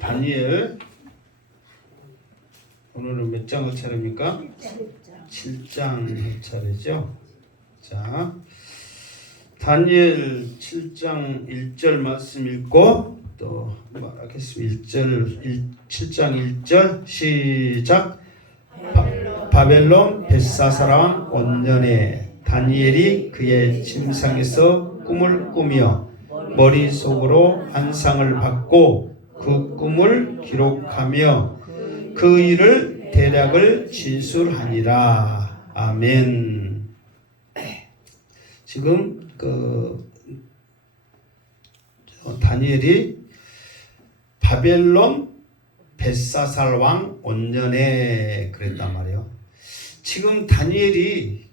다니엘 오늘은 몇 장 할 차례입니까? 7장 할 차례죠. 자, 다니엘 7장 1절 말씀 읽고 또 말하겠습니다. 7장 1절 시작. 바벨론 벳사사라 왕 원년에 다니엘이 그의 침상에서 꿈을 꾸며 머릿속으로 환상을 받고 그 꿈을 기록하며 그 일을 대략을 진술하니라. 아멘. 지금 다니엘이 바벨론 벳사살 왕 원년에 그랬단 말이에요. 지금 다니엘이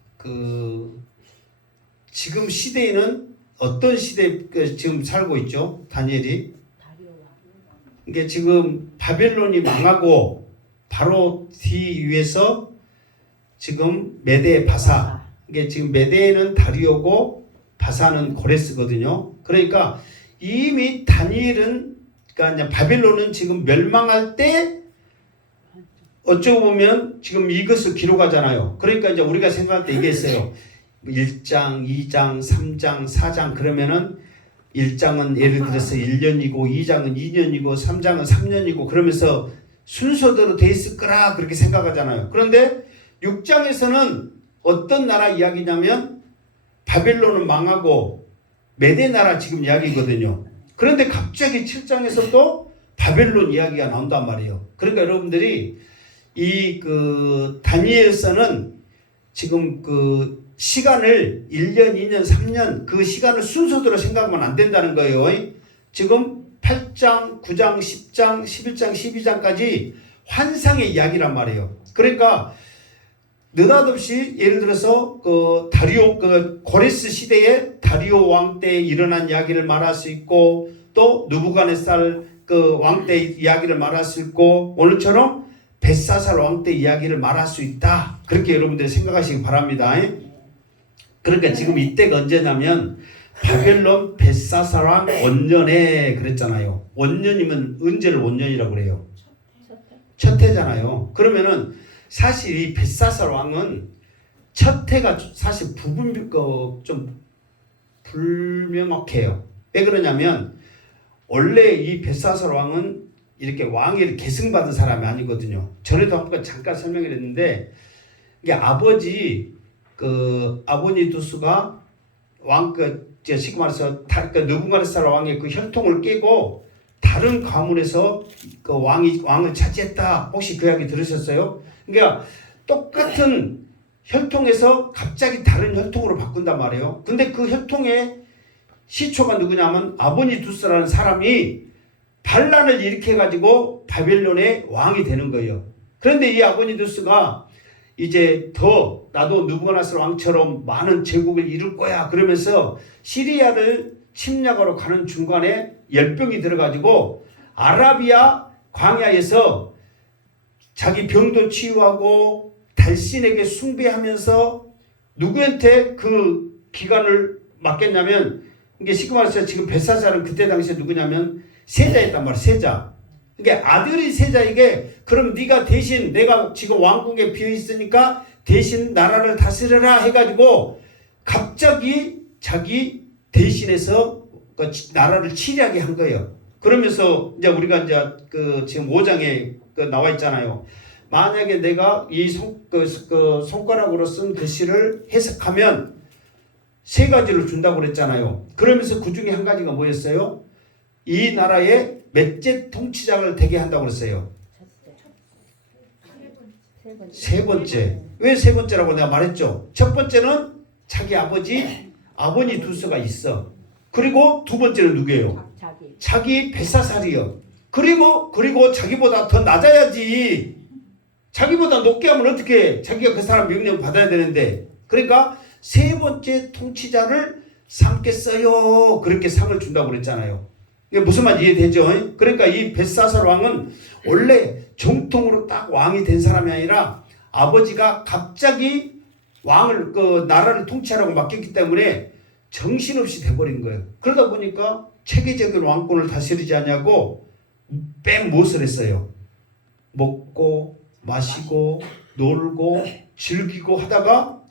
지금 시대에는 어떤 시대에 지금 살고 있죠? 다니엘이 이게 지금 바벨론이 망하고 바로 뒤위에서 지금 메데 바사, 이게 지금 메데는 다리오고 바사는 고레스거든요. 그러니까 이미 다니엘은, 그러니까 바벨론은 지금 멸망할 때 어쩌고 보면 지금 이것을 기록하잖아요. 그러니까 이제 우리가 생각할 때 이게 있어요. 1장, 2장, 3장, 4장 그러면은 1장은 예를 들어서 1년이고 2장은 2년이고 3장은 3년이고 그러면서 순서대로 돼 있을 거라 그렇게 생각하잖아요. 그런데 6장에서는 어떤 나라 이야기냐면 바벨론은 망하고 메데 나라 지금 이야기거든요. 그런데 갑자기 7장에서 또 바벨론 이야기가 나온단 말이에요. 그러니까 여러분들이 이 다니엘서는 지금 시간을 1년, 2년, 3년 그 시간을 순서대로 생각하면 안 된다는 거예요. 지금 8장, 9장, 10장, 11장, 12장까지 환상의 이야기란 말이에요. 그러니까 느닷없이 예를 들어서 다리오 고레스 시대에 다리오 왕 때 일어난 이야기를 말할 수 있고 또 느부갓네살 왕 때 이야기를 말할 수 있고 오늘처럼 벳사살 왕 때 이야기를 말할 수 있다. 그렇게 여러분들이 생각하시기 바랍니다. 그러니까 지금 이때가 언제냐면 바벨론 벳사살 왕 원년에 그랬잖아요. 원년이면 언제를 원년이라고 그래요? 첫 해잖아요. 그러면은 사실 이 벳사살 왕은 첫 해가 사실 좀 불명확해요. 왜 그러냐면 원래 이 벳사살 왕은 이렇게 왕위를 계승받은 사람이 아니거든요. 전에도 한번 잠깐 설명을 했는데 이게 아보니두스가 왕 쉽게 말해서 느부갓네살 왕의 그 혈통을 깨고 다른 가문에서 왕을 차지했다. 혹시 그 이야기 들으셨어요? 그러니까 똑같은 혈통에서 갑자기 다른 혈통으로 바꾼단 말이에요. 근데 그 혈통의 시초가 누구냐면 아보니두스라는 사람이 반란을 일으켜가지고 바벨론의 왕이 되는 거예요. 그런데 이 아보니두스가 이제 더 나도 느부갓네살 왕처럼 많은 제국을 이룰 거야 그러면서 시리아를 침략하러 가는 중간에 열병이 들어가지고 아라비아 광야에서 자기 병도 치유하고 달신에게 숭배하면서 누구한테 그 기간을 맡겼냐면 이게 쉽게 말해서 지금 벳사살은 그때 당시에 누구냐면 세자였단 말이야. 세자. 그러니까 아들이 세자에게 그럼 네가 대신 내가 지금 왕국에 비어 있으니까 대신 나라를 다스려라 해가지고 갑자기 자기 대신해서 나라를 치리하게 한 거예요. 그러면서 이제 우리가 이제 지금 5장에 나와 있잖아요. 만약에 내가 이 손가락으로 쓴 글씨를 해석하면 3가지를 준다고 그랬잖아요. 그러면서 그 중에 한 가지가 뭐였어요? 이 나라의 몇째 통치장을 되게 한다고 그랬어요. 세 번째. 왜 세 번째라고 내가 말했죠? 첫 번째는 자기 아버니두스가 있어. 그리고 두 번째는 누구예요? 자기 벳사살이요. 그리고 자기보다 더 낮아야지. 자기보다 높게 하면 어떻게 자기가 그 사람 명령 받아야 되는데. 그러니까 세 번째 통치자를 삼겠어요. 그렇게 상을 준다고 그랬잖아요. 이게 무슨 말 이해되죠? 그러니까 이 벳사살 왕은 원래 정통으로 딱 왕이 된 사람이 아니라 아버지가 갑자기 왕을 나라를 통치하라고 맡겼기 때문에 정신없이 돼버린 거예요. 그러다 보니까 체계적인 왕권을 다스리지 않냐고 뺀 무엇을 했어요. 먹고 마시고 놀고 즐기고 하다가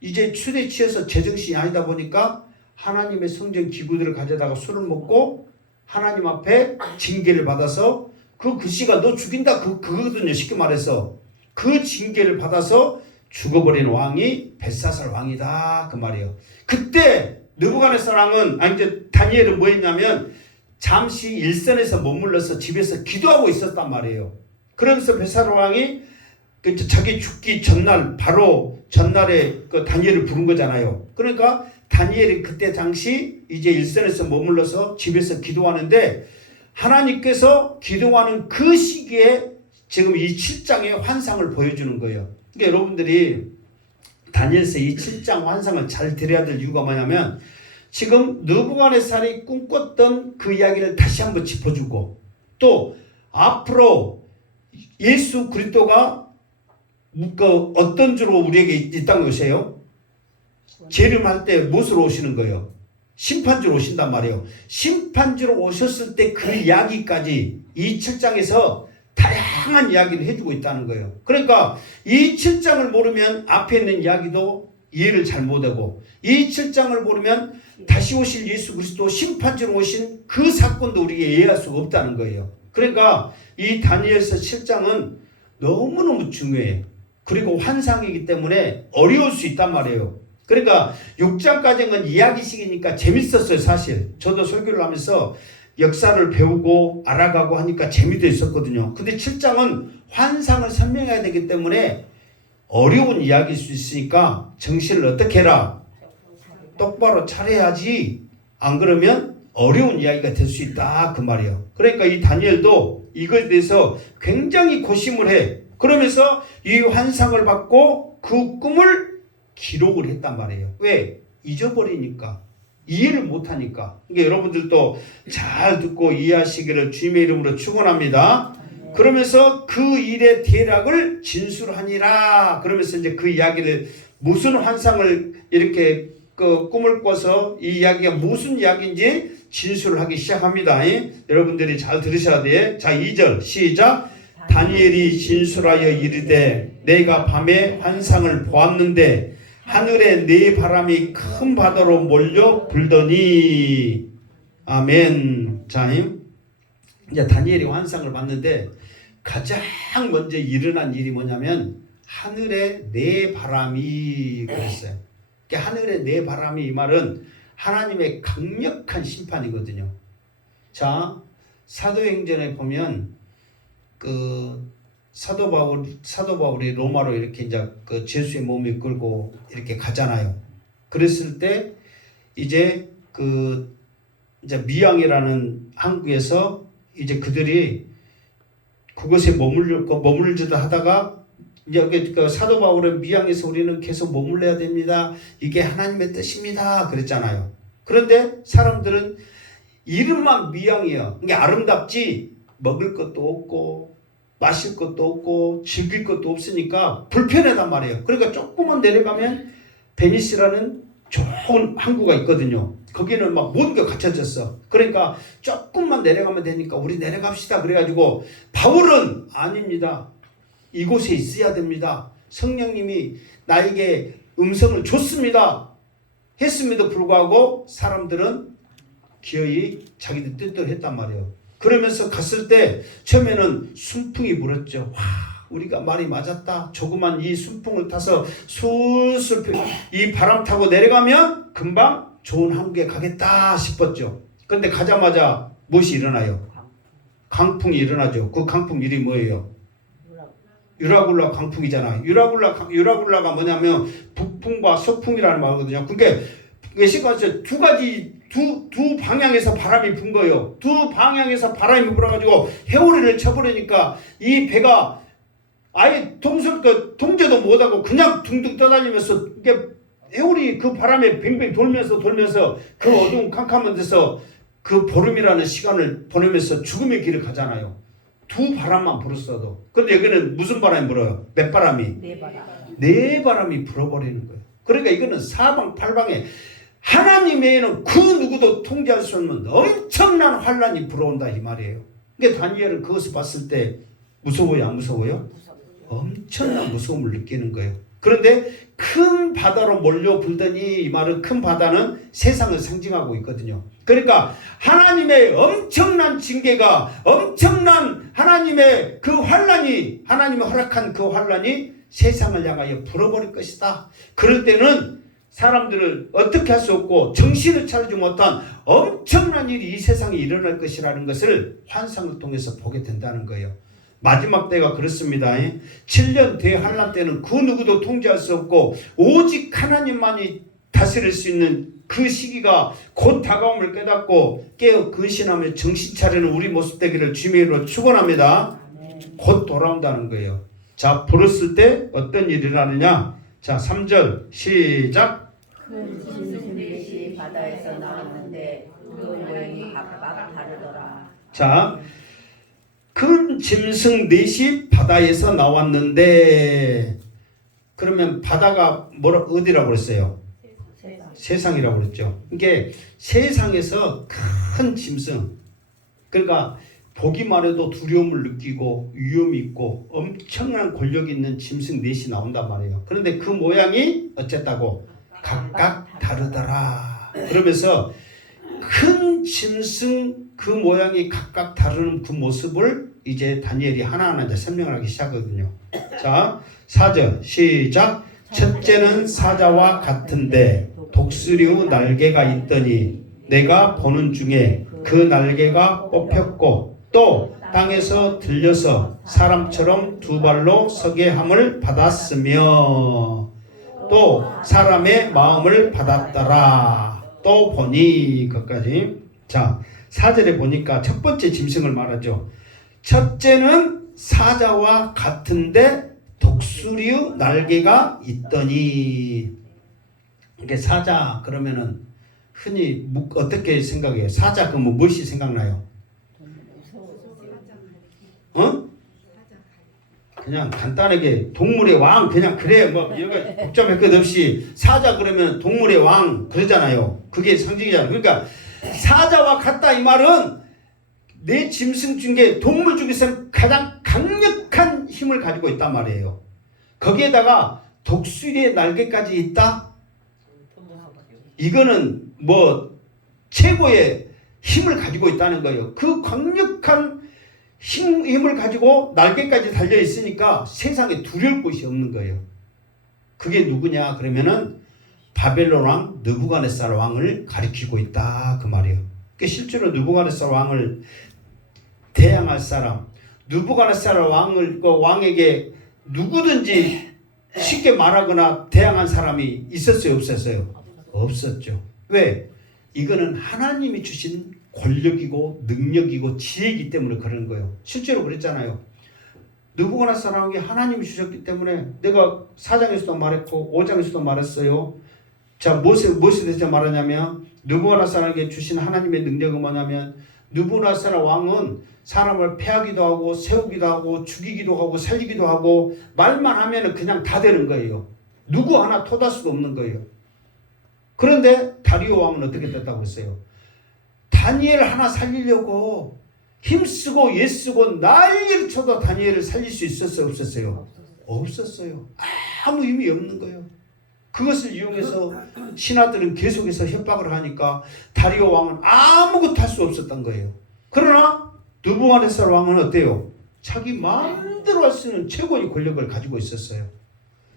이제 술에 취해서 제정신이 아니다 보니까 하나님의 성전 기구들을 가져다가 술을 먹고 하나님 앞에 징계를 받아서 그 글씨가 너 죽인다 그거거든요. 쉽게 말해서 그 징계를 받아서 죽어버린 왕이 벳사살 왕이다 그 말이에요. 그때 느부갓네살 왕은 이제 다니엘은 뭐 했냐면 잠시 일선에서 머물러서 집에서 기도하고 있었단 말이에요. 그러면서 벳사살 왕이 자기 죽기 전날 바로 전날에 그 다니엘을 부른 거잖아요. 그러니까 다니엘이 그때 당시 이제 일선에서 머물러서 집에서 기도하는데 하나님께서 기도하는 그 시기에 지금 이 7장의 환상을 보여주는 거예요. 그러니까 여러분들이 다니엘서 이 7장 환상을 잘 들어야 될 이유가 뭐냐면 지금 느부갓네살이 꿈꿨던 그 이야기를 다시 한번 짚어주고 또 앞으로 예수 그리스도가 어떤 주로 우리에게 이 땅에 오세요? 재림할 때 무엇으로 오시는 거예요? 심판주로 오신단 말이에요. 심판주로 오셨을 때 그 이야기까지 이 7장에서 다양한 이야기를 해주고 있다는 거예요. 그러니까 이 7장을 모르면 앞에 있는 이야기도 이해를 잘 못하고 이 7장을 모르면 다시 오실 예수 그리스도 심판주로 오신 그 사건도 우리가 이해할 수가 없다는 거예요. 그러니까 이 다니엘서 7장은 너무너무 중요해요. 그리고 환상이기 때문에 어려울 수 있단 말이에요. 그러니까 6장까지는 이야기식이니까 재밌었어요. 사실 저도 설교를 하면서 역사를 배우고 알아가고 하니까 재미도 있었거든요. 근데 7장은 환상을 설명해야 되기 때문에 어려운 이야기일 수 있으니까 정신을 어떻게 해라? 똑바로 차려야지. 안 그러면 어려운 이야기가 될 수 있다 그 말이에요. 그러니까 이 다니엘도 이거에 대해서 굉장히 고심을 해. 그러면서 이 환상을 받고 그 꿈을 기록을 했단 말이에요. 왜? 잊어버리니까. 이해를 못하니까. 그러니까 여러분들도 잘 듣고 이해하시기를 주님의 이름으로 축원합니다. 그러면서 그 일의 대략을 진술하니라. 그러면서 이제 그 이야기를 무슨 환상을 이렇게 그 꿈을 꿔서 이 이야기가 무슨 이야기인지 진술을 하기 시작합니다. 여러분들이 잘 들으셔야 돼. 자, 2절 시작. 다니엘이 진술하여 이르되 내가 밤에 환상을 보았는데 하늘에 네 바람이 큰 바다로 몰려 불더니. 아멘. 자, 이제 다니엘이 환상을 봤는데 가장 먼저 일어난 일이 뭐냐면 하늘에 네 바람이 그랬어요. 그러니까 하늘에 네 바람이 이 말은 하나님의 강력한 심판이거든요. 자, 사도행전에 보면 그 사도 바울이 로마로 이렇게 이제 그 제수의 몸을 끌고 이렇게 가잖아요. 그랬을 때 이제 그 이제 미양이라는 항구에서 이제 그들이 그곳에 머물지도 하다가 이제 그 사도 바울은 미양에서 우리는 계속 머물러야 됩니다. 이게 하나님의 뜻입니다. 그랬잖아요. 그런데 사람들은 이름만 미양이에요. 이게 아름답지 먹을 것도 없고 마실 것도 없고 즐길 것도 없으니까 불편하단 말이에요. 그러니까 조금만 내려가면 베니스라는 좋은 항구가 있거든요. 거기는 막 모든 게 갖춰졌어. 그러니까 조금만 내려가면 되니까 우리 내려갑시다. 그래가지고 바울은 아닙니다. 이곳에 있어야 됩니다. 성령님이 나에게 음성을 줬습니다. 했음에도 불구하고 사람들은 기어이 자기들 뜻대로 했단 말이에요. 그러면서 갔을 때 처음에는 순풍이 불었죠. 와, 우리가 말이 맞았다. 조그만 이 순풍을 타서 술술 이 바람 타고 내려가면 금방 좋은 항구에 가겠다 싶었죠. 그런데 가자마자 무엇이 일어나요? 강풍이 일어나죠. 그 강풍 이름이 뭐예요? 유라굴라 강풍이잖아. 유라굴라가 뭐냐면 북풍과 서풍이라는 말이거든요. 그러니까 시간에서 두 방향에서 바람이 분 거예요. 두 방향에서 바람이 불어가지고 해오리를 쳐버리니까 이 배가 아예 통제도 못하고 그냥 둥둥 떠다니면서 이게 해오리 그 바람에 뱅뱅 돌면서 그 어두운 캄캄한 데서 그 보름이라는 시간을 보내면서 죽음의 길을 가잖아요. 두 바람만 불었어도. 근데 여기는 무슨 바람이 불어요? 몇 바람이? 네 바람. 네 바람이 불어버리는 거예요. 그러니까 이거는 사방팔방에 하나님 외에는 그 누구도 통제할 수 없는 엄청난 환란이 불어온다 이 말이에요. 그러니까 다니엘은 그것을 봤을 때 무서워요, 안 무서워요? 엄청난 무서움을 느끼는 거예요. 그런데 큰 바다로 몰려 불더니 이 말은 큰 바다는 세상을 상징하고 있거든요. 그러니까 하나님의 엄청난 징계가 엄청난 하나님의 그 환란이 하나님이 허락한 그 환란이 세상을 향하여 불어버릴 것이다. 그럴 때는 사람들을 어떻게 할 수 없고 정신을 차리지 못한 엄청난 일이 이 세상에 일어날 것이라는 것을 환상을 통해서 보게 된다는 거예요. 마지막 때가 그렇습니다. 7년 대환란 때는 그 누구도 통제할 수 없고 오직 하나님만이 다스릴 수 있는 그 시기가 곧 다가옴을 깨닫고 깨어 근신하며 정신 차리는 우리 모습 되기를 주님으로 축원합니다. 곧 돌아온다는 거예요. 자, 부르실 때 어떤 일이 일어나느냐? 자, 3절 시작. 큰 짐승 바다에서 나왔는데 그 모양이 각각 다르더라. 자, 큰 짐승 넷이 바다에서 나왔는데 그러면 바다가 뭐라 어디라고 그랬어요? 세상이라고 그랬죠. 이게 세상에서 큰 짐승, 그러니까 보기만 해도 두려움을 느끼고 위험이 있고 엄청난 권력이 있는 짐승 넷이 나온단 말이에요. 그런데 그 모양이 어쨌다고? 각각 다르더라. 그러면서 큰 짐승 그 모양이 각각 다른 그 모습을 이제 다니엘이 하나하나 이제 설명을 하기 시작하거든요. 자, 4절 시작. 첫째는 사자와 같은데 독수리의 날개가 있더니 내가 보는 중에 그 날개가 뽑혔고 또 땅에서 들려서 사람처럼 두 발로 서게 함을 받았으며 또 사람의 마음을 받았더라. 또 보니 것까지. 자, 4절에 보니까 첫 번째 짐승을 말하죠. 첫째는 사자와 같은데 독수리의 날개가 있더니. 이게 사자 그러면은 흔히 어떻게 생각해요? 사자 그러면 무엇이 생각나요? 그냥 간단하게 동물의 왕 그냥 그래 뭐 여기 복잡할 것 없이 사자 그러면 동물의 왕 그러잖아요. 그게 상징이잖아요. 그러니까 사자와 같다 이 말은 내 짐승 중에 동물 중에서는 가장 강력한 힘을 가지고 있단 말이에요. 거기에다가 독수리의 날개까지 있다? 이거는 뭐 최고의 힘을 가지고 있다는 거예요. 그 강력한 힘을 가지고 날개까지 달려 있으니까 세상에 두려울 곳이 없는 거예요. 그게 누구냐 그러면은 바벨론 왕 느부갓네살 왕을 가리키고 있다 그 말이에요. 그러니까 실제로 느부갓네살 왕을 대항할 사람, 느부갓네살 왕에게 누구든지 쉽게 말하거나 대항한 사람이 있었어요, 없었어요? 없었죠. 왜? 이거는 하나님이 주신 권력이고 능력이고 지혜이기 때문에 그런 거예요. 실제로 그랬잖아요. 느부갓네살 왕에게 하나님이 주셨기 때문에 내가 4장에서도 말했고 5장에서도 말했어요. 자, 무엇에 대해서 말하냐면 느부갓네살 왕에게 주신 하나님의 능력은 뭐냐면 느부갓네살 왕은 사람을 패하기도 하고 세우기도 하고 죽이기도 하고 살리기도 하고 말만 하면 그냥 다 되는 거예요. 누구 하나 토달 수도 없는 거예요. 그런데 다리오 왕은 어떻게 됐다고 했어요? 다니엘 하나 살리려고 힘쓰고 애쓰고 난리를 쳐도 다니엘을 살릴 수 있었어요? 없었어요? 없었어요. 아무 의미 없는 거예요. 그것을 이용해서 신하들은 계속해서 협박을 하니까 다리오 왕은 아무것도 할 수 없었던 거예요. 그러나 느부갓네살 왕은 어때요? 자기 마음대로 할 수 있는 최고의 권력을 가지고 있었어요.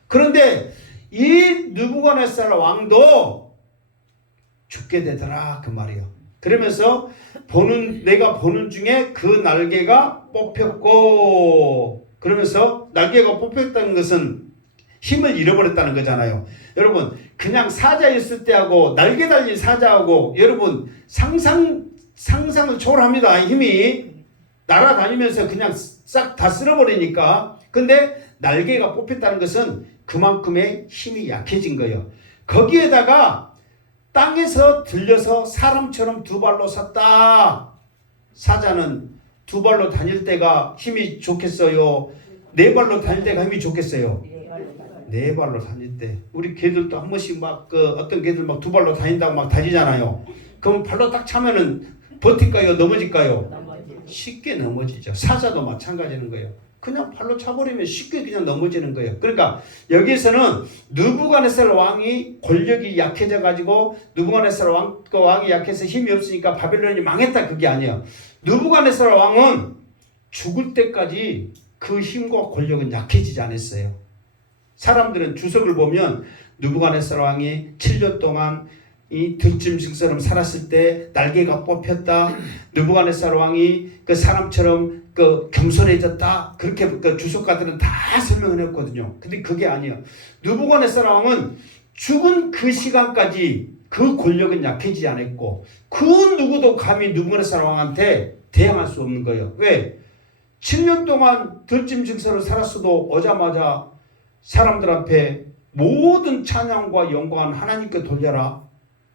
그런데 이 느부갓네살 왕도 죽게 되더라 그 말이에요. 그러면서 내가 보는 중에 그 날개가 뽑혔고, 그러면서 날개가 뽑혔다는 것은 힘을 잃어버렸다는 거잖아요. 여러분 그냥 사자였을 때하고 날개 달린 사자하고 여러분 상상을 초월합니다. 힘이 날아다니면서 그냥 싹 다 쓸어버리니까. 근데 날개가 뽑혔다는 것은 그만큼의 힘이 약해진 거예요. 거기에다가 땅에서 들려서 사람처럼 두 발로 섰다. 사자는 두 발로 다닐 때가 힘이 좋겠어요? 네 발로 다닐 때가 힘이 좋겠어요? 네 발로 다닐 때 우리 개들도 한 번씩 막 어떤 개들 막 두 발로 다닌다고 막 다니잖아요. 그럼 발로 딱 차면은 버틸까요? 넘어질까요? 넘어지. 쉽게 넘어지죠. 사자도 마찬가지는 거예요. 그냥 발로 차버리면 쉽게 그냥 넘어지는 거예요. 그러니까 여기에서는 느부갓네살 왕이 권력이 약해져 가지고 느부갓네살 왕이 약해서 힘이 없으니까 바벨론이 망했다 그게 아니에요. 느부갓네살 왕은 죽을 때까지 그 힘과 권력은 약해지지 않았어요. 사람들은 주석을 보면 느부갓네살 왕이 7년 동안 이 들짐승처럼 살았을 때 날개가 뽑혔다. 느부갓네살 왕이 그 사람처럼 그 겸손해졌다. 그렇게 그 주석가들은 다 설명을 했거든요. 근데 그게 아니에요. 느부갓네살 왕은 죽은 그 시간까지 그 권력은 약해지지 않았고 그 누구도 감히 느부갓네살 왕한테 대항할 수 없는 거예요. 왜? 7년 동안 들짐승처럼 살았어도 오자마자 사람들 앞에 모든 찬양과 영광은 하나님께 돌려라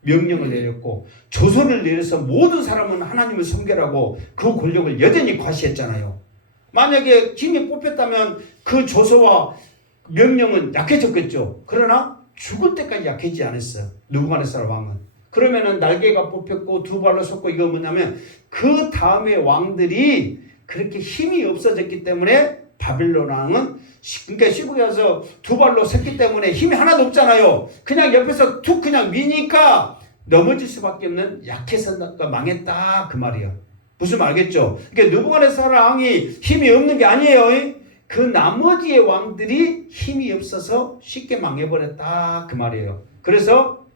명령을 내렸고 조서를 내려서 모든 사람은 하나님을 섬기라고 그 권력을 여전히 과시했잖아요. 만약에 힘이 뽑혔다면 그 조서와 명령은 약해졌겠죠. 그러나 죽을 때까지 약해지지 않았어요. 느부갓네살 왕은. 그러면은 날개가 뽑혔고 두 발로 섰고 이거 뭐냐면 그 다음에 왕들이 그렇게 힘이 없어졌기 때문에 바빌론 왕은 그러니까 시부에 와서 두 발로 섰기 때문에 힘이 하나도 없잖아요. 그냥 옆에서 툭 그냥 미니까 넘어질 수밖에 없는 약해서 망했다 그 말이에요. 무슨 말 알겠죠? 그러니까 느부갓네살 왕이 힘이 없는 게 아니에요. 그 나머지의 왕들이 힘이 없어서 쉽게 망해버렸다 그 말이에요. 그래서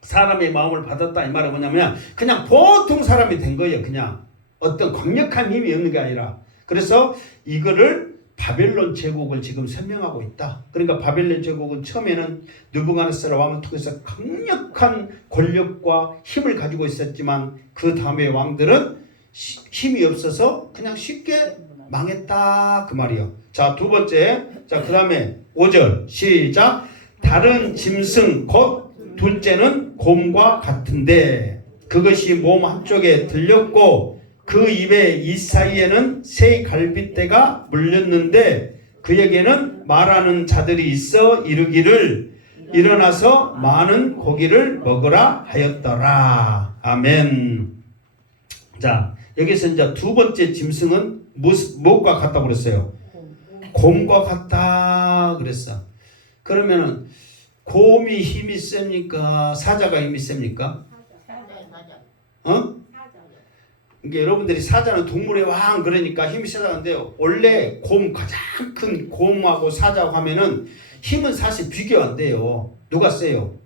사람의 마음을 받았다 이 말은 뭐냐면 그냥 보통 사람이 된 거예요. 그냥 어떤 강력한 힘이 없는 게 아니라. 그래서 이거를 바벨론 제국을 지금 설명하고 있다. 그러니까 바벨론 제국은 처음에는 느부갓네살 왕을 통해서 강력한 권력과 힘을 가지고 있었지만 그 다음에 왕들은 힘이 없어서 그냥 쉽게 망했다 그 말이요. 자, 두 번째. 자, 그 다음에 5절 시작. 다른 짐승 곧 둘째는 곰과 같은데 그것이 몸 한쪽에 들렸고 그 입에 이 사이에는 새 갈빗대가 물렸는데 그에게는 말하는 자들이 있어 이르기를 일어나서 많은 고기를 먹으라 하였더라. 아멘. 자, 여기서 이제 두 번째 짐승은 무엇과 같다고 그랬어요? 곰과 같다 그랬어. 그러면은 곰이 힘이 셉니까? 사자가 힘이 셉니까? 어? 이게 여러분들이 사자는 동물의 왕 그러니까 힘이 세다는데요. 원래 가장 큰 곰하고 사자하고 하면은 힘은 사실 비교 안 돼요. 누가 세요?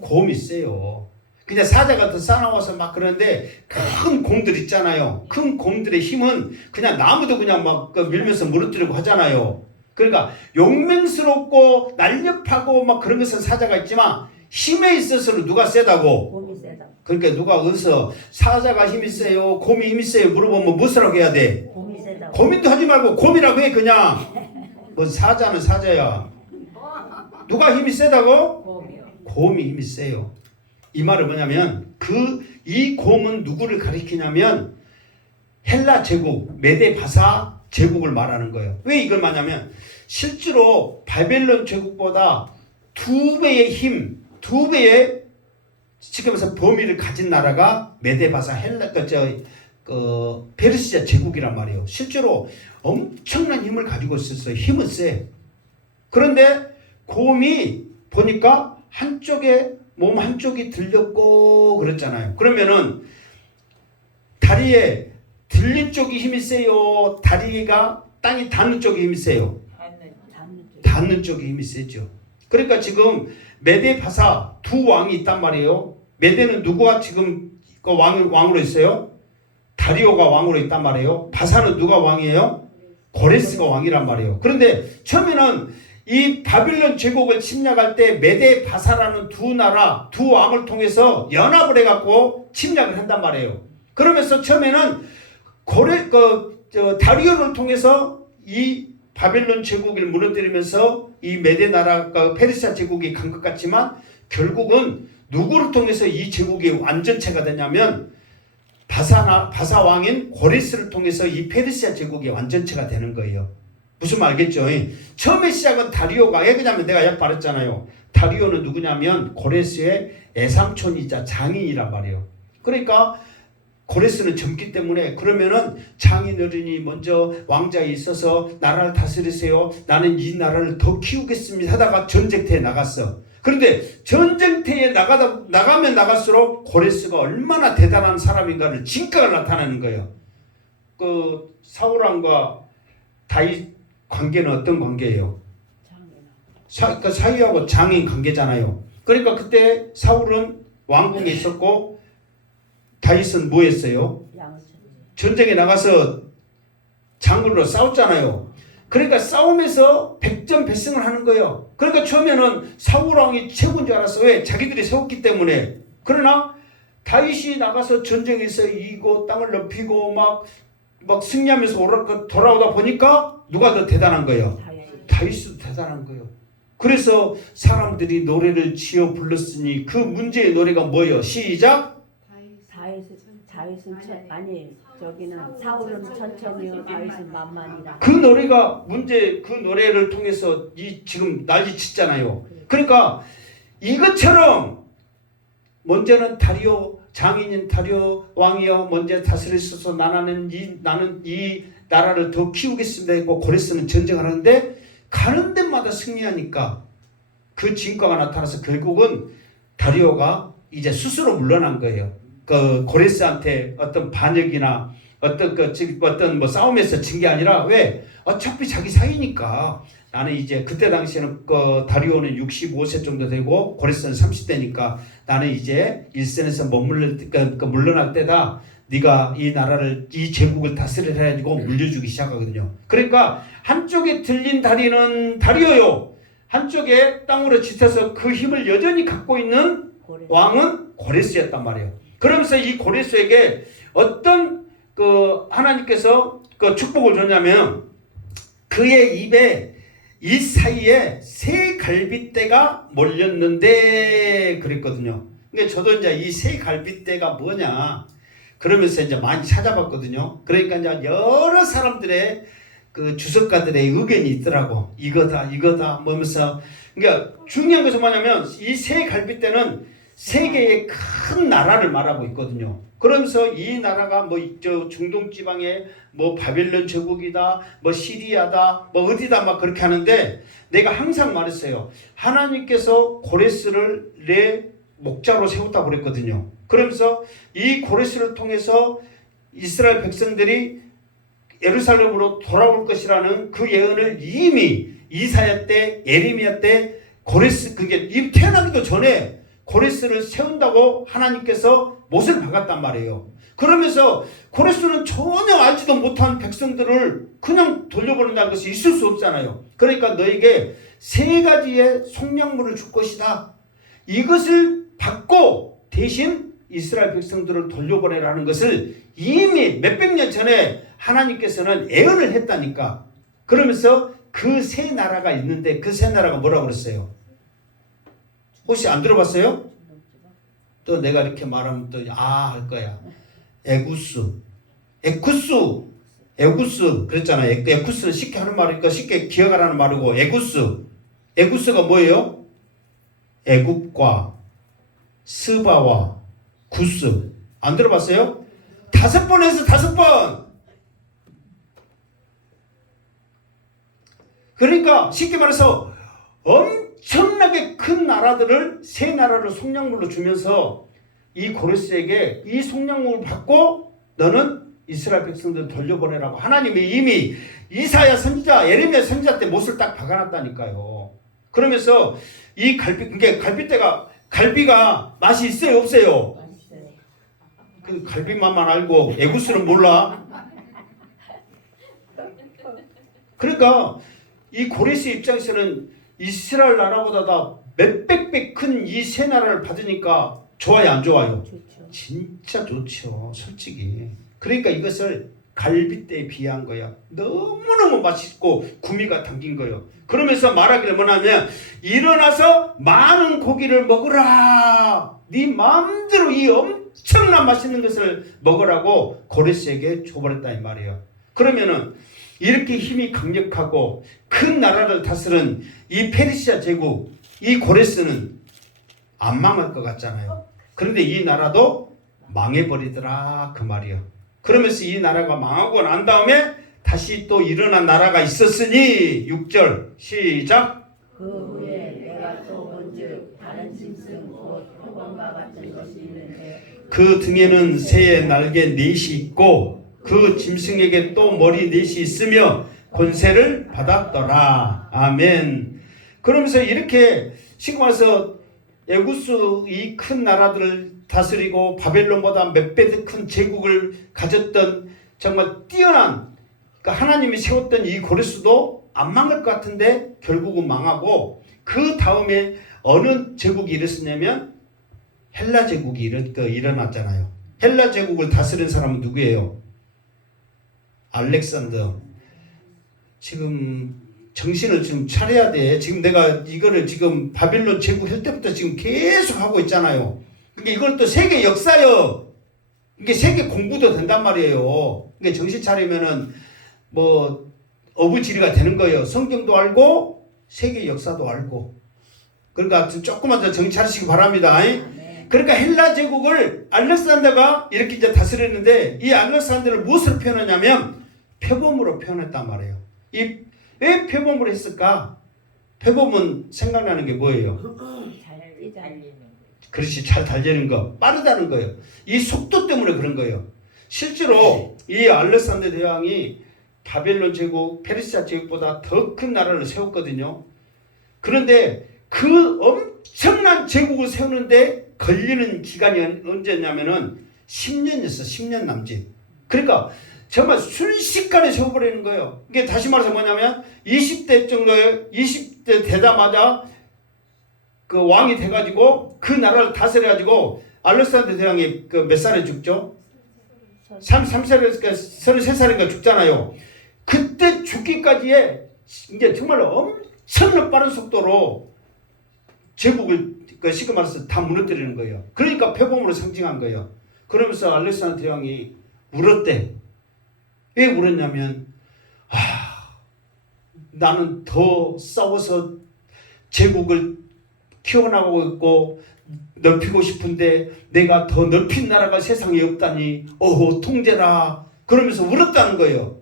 곰이 세요. 그냥 사자가 더 싸나워서 막 그러는데 큰 곰들 있잖아요. 큰 곰들의 힘은 그냥 나무도 그냥 막 밀면서 무너뜨리고 하잖아요. 그러니까 용맹스럽고 날렵하고 막 그런 것은 사자가 있지만 힘에 있어서는 누가 세다고? 곰이 세다. 그러니까 누가 어디서 사자가 힘이 세요, 곰이 힘이 세요 물어보면 무엇이라고 해야 돼? 곰이 세다. 고민도 하지 말고 곰이라고 해 그냥. 뭐 사자는 사자야. 누가 힘이 세다고? 곰이요. 곰이 힘이 세요. 이 말은 뭐냐면 이 곰은 누구를 가리키냐면 헬라 제국, 메데 바사 제국을 말하는 거예요. 왜 이걸 말하냐면 실제로 바벨론 제국보다 2배의 힘, 2배의 지금에서 범위를 가진 나라가 메데바사 헬라 페르시아 제국이란 말이에요. 실제로 엄청난 힘을 가지고 있었어요. 힘은 세. 그런데 곰이 보니까 몸 한쪽이 들렸고 그랬잖아요. 그러면은 다리에 들린 쪽이 힘이 세요? 다리가 땅이 닿는 쪽이 힘이 세요? 닿는 쪽이 힘이 세죠. 그러니까 지금 메데 바사 두 왕이 있단 말이에요. 메데는 누구가 지금 왕으로 있어요? 다리오가 왕으로 있단 말이에요. 바사는 누가 왕이에요? 고레스가 왕이란 말이에요. 그런데 처음에는 이 바빌론 제국을 침략할 때 메데 바사라는 두 왕을 통해서 연합을 해갖고 침략을 한단 말이에요. 그러면서 처음에는 다리오를 통해서 이 바빌론 제국을 무너뜨리면서 이 메데 나라가 페르시아 제국이 간 것 같지만 결국은 누구를 통해서 이 제국이 완전체가 되냐면 바사 왕인 고레스를 통해서 이 페르시아 제국이 완전체가 되는 거예요. 무슨 말 알겠죠? 처음에 시작은 다리오가, 왜냐면 내가 약 말했잖아요. 다리오는 누구냐면 고레스의 애삼촌이자 장인이란 말이에요. 그러니까 고레스는 젊기 때문에 그러면은 장인 어른이 먼저 왕자에 있어서 나라를 다스리세요. 나는 이 나라를 더 키우겠습니다 하다가 전쟁터에 나갔어. 그런데 전쟁터에 나가면 나갈수록 고레스가 얼마나 대단한 사람인가를 진가가 나타나는 거예요. 그 사울왕과 다윗 관계는 어떤 관계예요? 그러니까 사위하고 장인 관계잖아요. 그러니까 그때 사울은 왕궁에 있었고 다윗은 뭐 했어요? 전쟁에 나가서 장군으로 싸웠잖아요. 그러니까 싸움에서 백전백승을 하는 거예요. 그러니까 처음에는 사울왕이 최고인 줄 알았어. 왜? 자기들이 세웠기 때문에. 그러나 다윗이 나가서 전쟁에서 이기고 땅을 넓히고 막 승리하면서 돌아오다 보니까 누가 더 대단한 거예요? 다윗도 대단한 거예요. 그래서 사람들이 노래를 지어 불렀으니 그 문제의 노래가 뭐예요? 시작. 다윗은 저기는 사울은 천천히요 다윗은 만만이라. 그 노래가 그 노래를 통해서 지금 난리 치잖아요. 그러니까 이것처럼 먼저는 다리오 장인인 다리오 왕이여 먼저 다스리소서 나는 이 나라를 더 키우겠습니다 했고 고레스는 전쟁을 하는데 가는 데마다 승리하니까 그 진과가 나타나서 결국은 다리오가 이제 스스로 물러난 거예요. 그 고레스한테 어떤 반역이나 어떤 뭐 싸움에서 진 게 아니라 왜? 어차피 자기 사이니까 나는 이제 그때 당시에는 다리오는 65세 정도 되고 고레스는 30대니까 나는 이제 일선에서 물러날 때다. 네가 이 나라를 이 제국을 다스리라 해가지고 물려주기 시작하거든요. 그러니까 한쪽에 들린 다리는 다리오요. 한쪽에 땅으로 짙어서 그 힘을 여전히 갖고 있는 왕은 고레스였단 말이에요. 그러면서 이 고레스에게 어떤 하나님께서 축복을 줬냐면 그의 입에 이 사이에 새 갈빗대가 몰렸는데 그랬거든요. 그러니까 저도 이제 이 새 갈빗대가 뭐냐 그러면서 이제 많이 찾아봤거든요. 그러니까 이제 여러 사람들의 그 주석가들의 의견이 있더라고. 이거다 뭐면서 그러니까 중요한 것은 뭐냐면 이 새 갈빗대는 세계의 큰 나라를 말하고 있거든요. 그러면서 이 나라가 중동 지방에 바벨론 제국이다, 시리아다, 어디다 막 그렇게 하는데 내가 항상 말했어요. 하나님께서 고레스를 내 목자로 세웠다고 그랬거든요. 그러면서 이 고레스를 통해서 이스라엘 백성들이 예루살렘으로 돌아올 것이라는 그 예언을 이미 이사야 때, 예레미야 때 고레스 그게 태어나기도 전에 고레스를 세운다고 하나님께서 못을 박았단 말이에요. 그러면서 고레스는 전혀 알지도 못한 백성들을 그냥 돌려보낸다는 것이 있을 수 없잖아요. 그러니까 너에게 세 가지의 속량물을 줄 것이다. 이것을 받고 대신 이스라엘 백성들을 돌려보내라는 것을 이미 몇백 년 전에 하나님께서는 예언을 했다니까. 그러면서 그 세 나라가 있는데 그 세 나라가 뭐라고 그랬어요? 혹시 안 들어봤어요? 또 내가 이렇게 말하면 또 할 거야. 에구스 그랬잖아요. 에구스는 쉽게 하는 말이니까 쉽게 기억하라는 말이고 에구스가 뭐예요? 애굽과 스바와 구스. 안 들어봤어요? 5번 해서 5번. 그러니까 쉽게 말해서 엄청나게 큰 나라들을 세 나라를 속량물로 주면서 이 고레스에게 이 속량물을 받고 너는 이스라엘 백성들 돌려보내라고 하나님이 이미 이사야 선지자, 예레미야 선지자 때 못을 딱 박아놨다니까요. 그러면서 이 갈비가 맛이 있어요, 없어요? 그 갈비맛만 알고 에구스는 몰라. 그러니까 이 고레스 입장에서는 이스라엘 나라보다 다 몇백 배 큰 이 세 나라를 받으니까 좋아요, 안 좋아요? 좋죠. 진짜 좋죠, 솔직히. 그러니까 이것을 갈빗대에 비한 거야. 너무너무 맛있고 구미가 당긴 거예요. 그러면서 말하기를 뭐냐면 일어나서 많은 고기를 먹으라. 네 마음대로 이 엄청난 맛있는 것을 먹으라고 고레스에게 줘버렸다 이 말이에요. 그러면은 이렇게 힘이 강력하고 큰 나라를 다스린 이 페르시아 제국, 이 고레스는 안 망할 것 같잖아요. 그런데 이 나라도 망해버리더라 그 말이요. 그러면서 이 나라가 망하고 난 다음에 다시 또 일어난 나라가 있었으니 6절 시작. 그 후에 내가 또 본즉 다른 짐승 곧 표범과 같은 것이 있는데 그 등에는 새의 날개 넷이 있고 그 짐승에게 또 머리 넷이 있으며 권세를 받았더라. 아멘. 그러면서 이렇게 지금 와서 에구스 이 큰 나라들을 다스리고 바벨론보다 몇 배 더 큰 제국을 가졌던 정말 뛰어난, 그러니까 하나님이 세웠던 이 고레스도 안 망할 것 같은데 결국은 망하고, 그 다음에 어느 제국이 일었었냐면 헬라 제국이 일어났잖아요. 헬라 제국을 다스린 사람은 누구예요? 알렉산더. 지금 정신을 좀 차려야 돼. 지금 내가 이거를 지금 바빌론 제국 할 때부터 지금 계속 하고 있잖아요. 그러니까 이건 또 세계 역사요. 이게 세계 공부도 된단 말이에요. 그러니까 정신 차리면은 뭐 어부지리가 되는 거예요. 성경도 알고 세계 역사도 알고. 그러니까 조금만 더 정신 차리시기 바랍니다. 그러니까 헬라 제국을 알렉산더가 이렇게 이제 다스렸는데, 이 알렉산더를 무엇으로 표현하냐면 표범으로 표현했단 말이에요. 왜 표범으로 했을까? 표범은 생각나는 게 뭐예요? 잘 달리는 그렇지, 잘 달리는 거, 빠르다는 거예요. 이 속도 때문에 그런 거예요. 실제로 이 알렉산더 대왕이 바벨론 제국, 페르시아 제국보다 더 큰 나라를 세웠거든요. 그런데 그 엄청난 제국을 세우는데 걸리는 기간이 언제냐면은 10년이었어. 10년 남짓. 그러니까 정말 순식간에 세워버리는 거예요. 이게 다시 말해서 뭐냐면 20대 정도에 20대 되자마자 그 왕이 돼가지고 그 나라를 다스려가지고, 알렉산더 대왕이 그 몇 살에 죽죠? 33살에 33살인가 죽잖아요. 그때 죽기까지의 이제 정말 엄청난 빠른 속도로 제국을 쉽게 말해서 다 무너뜨리는 거예요. 그러니까 표범으로 상징한 거예요. 그러면서 알렉산더 대왕이 울었대. 왜 울었냐면 나는 더 싸워서 제국을 키워나가고 있고 넓히고 싶은데 내가 더 넓힌 나라가 세상에 없다니 통제라. 그러면서 울었다는 거예요.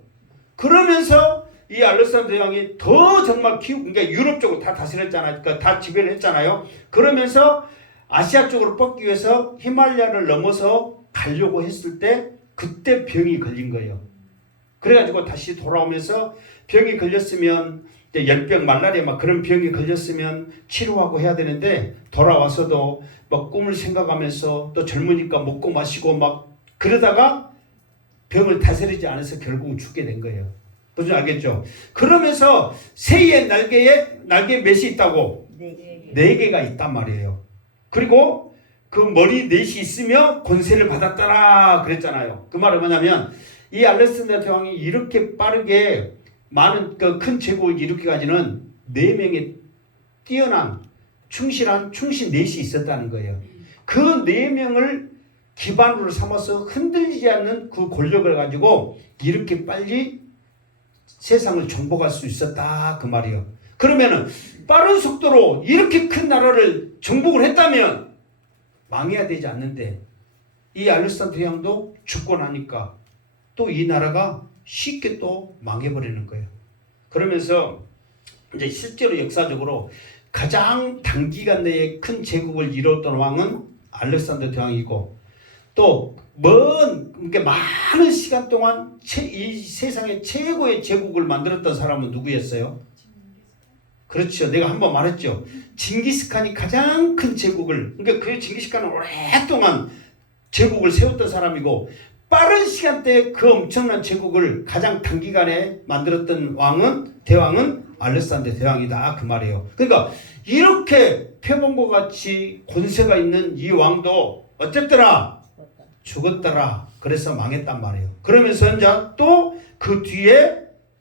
그러면서 이 알렉산더 대왕이 더 정말 그러니까 유럽 쪽으로 다 다스렸잖아요. 그러니까 다 지배를 했잖아요. 그러면서 아시아 쪽으로 뻗기 위해서 히말라야를 넘어서 가려고 했을 때 그때 병이 걸린 거예요. 그래가지고 다시 돌아오면서 병이 걸렸으면 열병, 말라리아 막 그런 병이 걸렸으면 치료하고 해야 되는데, 돌아와서도 막 꿈을 생각하면서 또 젊으니까 먹고 마시고 막 그러다가 병을 다스리지 않아서 결국 죽게 된 거예요. 무슨 알겠죠? 그러면서 새의 날개 몇이 있다고? 4개가 있단 말이에요. 그리고 그 머리 넷이 있으며 권세를 받았더라 그랬잖아요. 그 말은 뭐냐면 이 알렉산더 대왕이 이렇게 빠르게 많은 그 큰 제국을 일으키기까지는 4명의 뛰어난 충실한 충신 넷이 있었다는 거예요. 그 4명을 기반으로 삼아서 흔들리지 않는 그 권력을 가지고 이렇게 빨리 세상을 정복할 수 있었다 그 말이에요. 그러면은 빠른 속도로 이렇게 큰 나라를 정복을 했다면 망해야 되지 않는데, 이 알렉산더 대왕도 죽고 나니까 또 이 나라가 쉽게 또 망해버리는 거예요. 그러면서 이제 실제로 역사적으로 가장 단기간 내에 큰 제국을 이뤘던 왕은 알렉산더 대왕이고, 또 그러니까 많은 시간 동안 이 세상의 최고의 제국을 만들었던 사람은 누구였어요? 그렇죠. 내가 한번 말했죠. 징기스칸이 가장 큰 제국을, 그러니까 그 징기스칸은 오랫동안 제국을 세웠던 사람이고, 빠른 시간대에 그 엄청난 제국을 가장 단기간에 만들었던 대왕은 알렉산더 대왕이다 그 말이에요. 그러니까 이렇게 표범과 같이 권세가 있는 이 왕도 어쨌더라? 죽었더라. 그래서 망했단 말이에요. 그러면서 이제 또 그 뒤에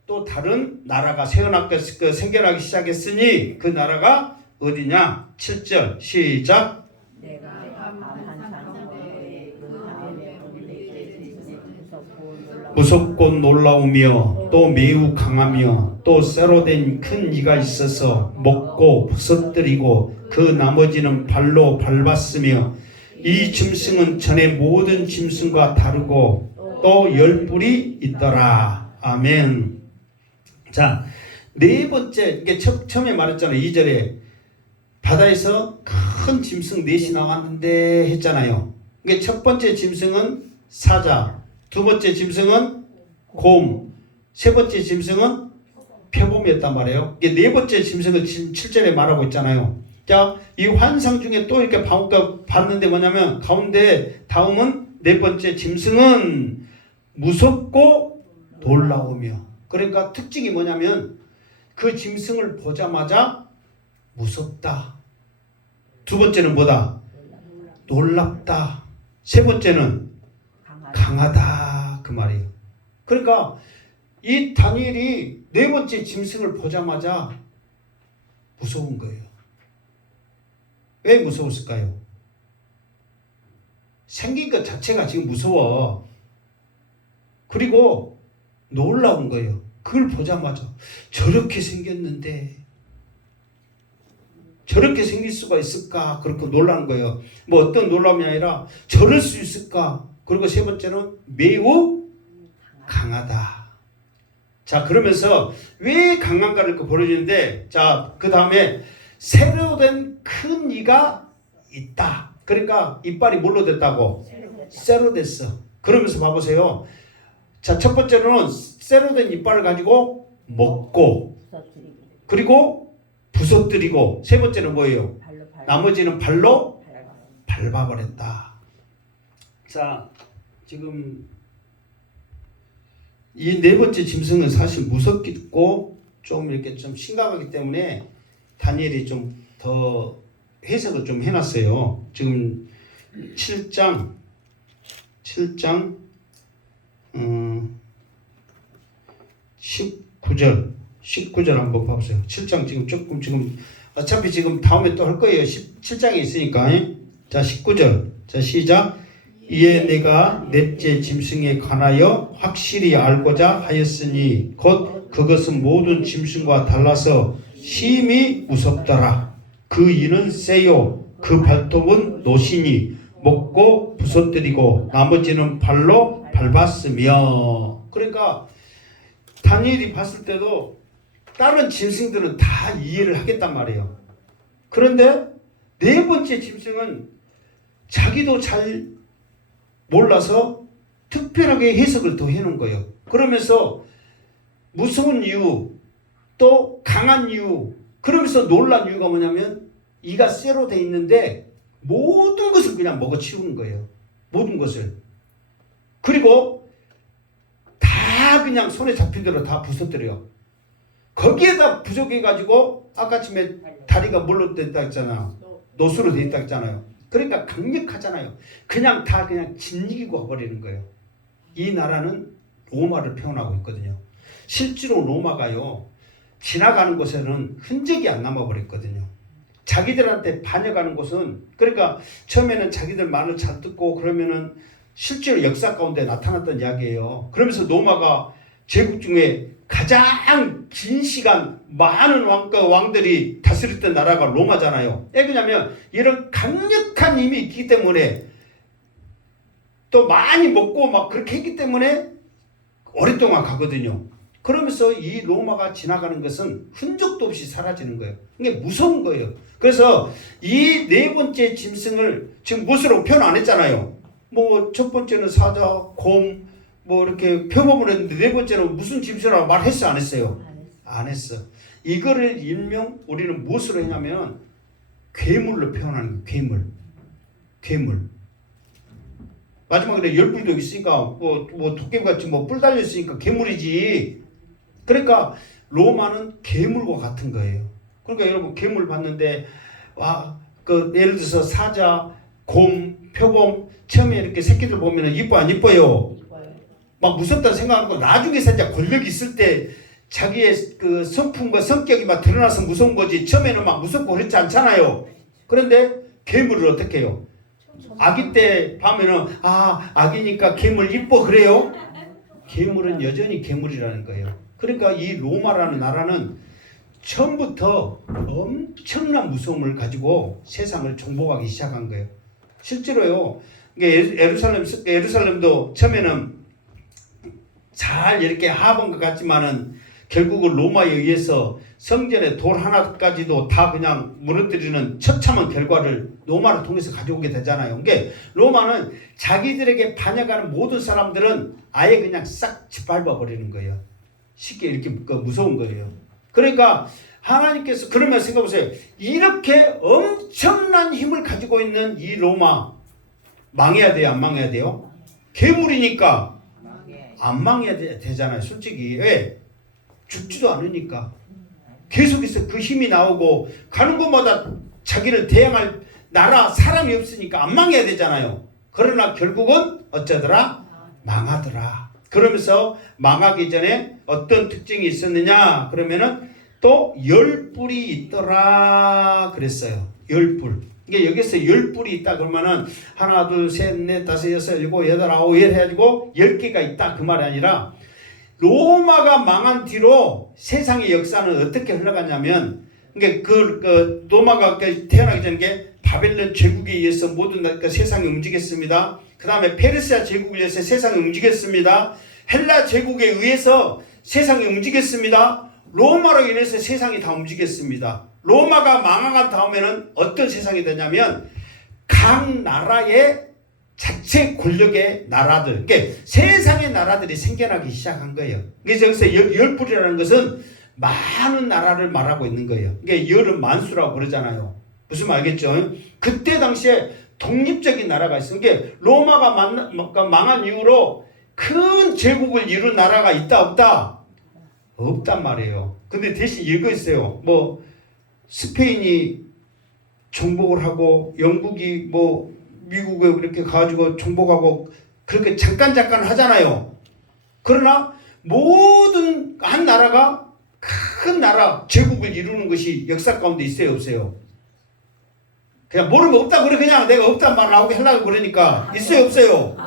또 다른 나라가 생겨나기 시작했으니 그 나라가 어디냐? 7절 시작. 내가 반찬 먹에 그 다음에 우리에게 짐승의 무섭고 놀라우며 또 매우 강하며 또 쇠로 된 큰 이가 있어서 먹고 부서뜨리고 그 나머지는 발로 밟았으며 이 짐승은 전에 모든 짐승과 다르고 또 10뿔이 있더라. 아멘. 자, 네 번째, 이게 처음에 말했잖아요. 2절에 바다에서 큰 짐승 넷이 나왔는데 했잖아요. 이게 첫 번째 짐승은 사자, 두 번째 짐승은 곰, 세 번째 짐승은 표범이었단 말이에요. 이게 네 번째 짐승을 지금 7절에 말하고 있잖아요. 자, 이 환상 중에 또 이렇게 봤는데 뭐냐면 가운데 다음은 네 번째 짐승은 무섭고 놀라우며, 그러니까 특징이 뭐냐면 그 짐승을 보자마자 무섭다. 두 번째는 뭐다? 놀랍다. 세 번째는 강하다. 그 말이에요. 그러니까 이 다니엘이 네 번째 짐승을 보자마자 무서운 거예요. 왜 무서웠을까요? 생긴 것 자체가 지금 무서워. 그리고 놀라운 거예요. 그걸 보자마자 저렇게 생겼는데 저렇게 생길 수가 있을까? 그렇게 놀란 거예요. 뭐 어떤 놀람이 아니라 저럴 수 있을까? 그리고 세 번째는 매우 강하다. 자, 그러면서 왜 강한가를 보여주는데, 자, 그 다음에 새로 된 큰 이가 있다. 그러니까 이빨이 뭘로 됐다고? 쇠로 됐어. 그러면서 봐보세요. 자, 첫 번째로는 쇠로 된 이빨을 가지고 먹고, 그리고 부서뜨리고, 세 번째는 뭐예요? 나머지는 발로 밟아버렸다. 자, 지금 이 네 번째 짐승은 사실 무섭고 좀 이렇게 좀 심각하기 때문에 다니엘이 좀 더 해석을 좀 해놨어요. 지금 7장 19절 한번 봐보세요. 7장 지금 어차피 지금 다음에 또 할 거예요. 7장에 있으니까. 자, 19절. 자, 시작. 이에 내가 넷째 짐승에 관하여 확실히 알고자 하였으니 곧 그것은 모든 짐승과 달라서 심히 무섭더라. 그 이는 세요. 그 발톱은 노시니 먹고 부서뜨리고 나머지는 발로 밟았으며. 그러니까 다니엘이 봤을 때도 다른 짐승들은 다 이해를 하겠단 말이에요. 그런데 네 번째 짐승은 자기도 잘 몰라서 특별하게 해석을 더 해놓은 거예요. 그러면서 무서운 이유, 또 강한 이유, 그러면서 놀란 이유가 뭐냐면 이가 쇠로 돼 있는데 모든 것을 그냥 먹어치우는 거예요. 모든 것을. 그리고 다 그냥 손에 잡힌 대로 다 부서뜨려요. 거기에다 부족해가지고 아까 전에 다리가 뭘로 됐다 했잖아. 노수로 돼 있다 했잖아요. 그러니까 강력하잖아요. 그냥 다 그냥 짓이기고 가버리는 거예요. 이 나라는 로마를 표현하고 있거든요. 실제로 로마가요, 지나가는 곳에는 흔적이 안 남아버렸거든요. 자기들한테 반역하는 곳은, 그러니까 처음에는 자기들 말을 잘 듣고 그러면은 실제로 역사 가운데 나타났던 이야기예요. 그러면서 로마가 제국 중에 가장 긴 시간 많은 왕들이 다스렸던 나라가 로마잖아요. 왜 그러냐면 이런 강력한 힘이 있기 때문에, 또 많이 먹고 막 그렇게 했기 때문에 오랫동안 가거든요. 그러면서 이 로마가 지나가는 것은 흔적도 없이 사라지는 거예요. 이게 무서운 거예요. 그래서 이 네 번째 짐승을 지금 무엇으로 표현 안 했잖아요. 뭐 첫 번째는 사자, 곰, 뭐 이렇게 표범을 했는데 네 번째는 무슨 짐승이라고 말했어, 안 했어요? 안 했어. 이거를 일명 우리는 무엇으로 했냐면 괴물로 표현하는 거예요. 괴물. 마지막에 10뿔도 있으니까 뭐 도깨비같이 뭐 뿔 달려있으니까 괴물이지. 그러니까 로마는 괴물과 같은 거예요. 그러니까 여러분 괴물 봤는데 예를 들어서 사자, 곰, 표범 처음에 이렇게 새끼들 보면은 이뻐 안 이뻐요? 막 무섭다 생각하고 나중에서 이제 권력이 있을 때 자기의 그 성품과 성격이 막 드러나서 무서운 거지, 처음에는 막 무섭고 그렇지 않잖아요. 그런데 괴물을 어떻게 해요? 아기 때 보면은 아기니까 괴물 이뻐 그래요? 괴물은 여전히 괴물이라는 거예요. 그러니까 이 로마라는 나라는 처음부터 엄청난 무서움을 가지고 세상을 정복하기 시작한 거예요. 실제로요. 예루살렘도 처음에는 잘 이렇게 하본 것 같지만은 결국은 로마에 의해서 성전의 돌 하나까지도 다 그냥 무너뜨리는 처참한 결과를 로마를 통해서 가져오게 되잖아요. 그러니까 로마는 자기들에게 반역하는 모든 사람들은 아예 그냥 싹 짓밟아 버리는 거예요. 쉽게 이렇게 무서운 거예요. 그러니까 하나님께서 그러면 생각해보세요. 이렇게 엄청난 힘을 가지고 있는 이 로마 망해야 돼요? 안 망해야 돼요? 괴물이니까 안 망해야 되잖아요. 솔직히. 왜? 죽지도 않으니까. 계속해서 그 힘이 나오고 가는 곳마다 자기를 대항할 나라 사람이 없으니까 안 망해야 되잖아요. 그러나 결국은 어쩌더라? 망하더라. 그러면서 망하기 전에 어떤 특징이 있었느냐? 그러면은 또 10뿔이 있더라 그랬어요. 10뿔. 이게 여기서 10뿔이 있다 그러면은 하나, 둘, 셋, 넷, 다섯, 여섯, 일곱, 여덟, 아홉, 열 해가지고 10개가 있다 그 말이 아니라 로마가 망한 뒤로 세상의 역사는 어떻게 흘러갔냐면 그 로마가 태어나기 전에 바벨론 제국에 의해서 모든 세상이 움직였습니다. 그 다음에 페르시아 제국에 의해서 세상이 움직였습니다. 헬라 제국에 의해서 세상이 움직였습니다. 로마로 인해서 세상이 다 움직였습니다. 로마가 망한 다음에는 어떤 세상이 되냐면 각 나라의 자체 권력의 나라들, 그러니까 세상의 나라들이 생겨나기 시작한 거예요. 그래서 여기서 열불이라는 것은 많은 나라를 말하고 있는 거예요. 그러니까 열은 만수라고 그러잖아요. 무슨 말 알겠죠? 그때 당시에 독립적인 나라가 있어요. 그러니까 로마가 망한 이후로 큰 제국을 이룬 나라가 있다 없다? 없단 말이에요. 근데 대신 이거 있어요. 뭐 스페인이 정복을 하고 영국이 미국에 그렇게 가지고 정복하고 그렇게 잠깐 하잖아요. 그러나 모든 한 나라가 큰 나라 제국을 이루는 것이 역사 가운데 있어요 없어요? 그냥 모르면 없다 그래. 그냥 내가 없단 말 나오고 하려고 그러니까 있어요 없어요?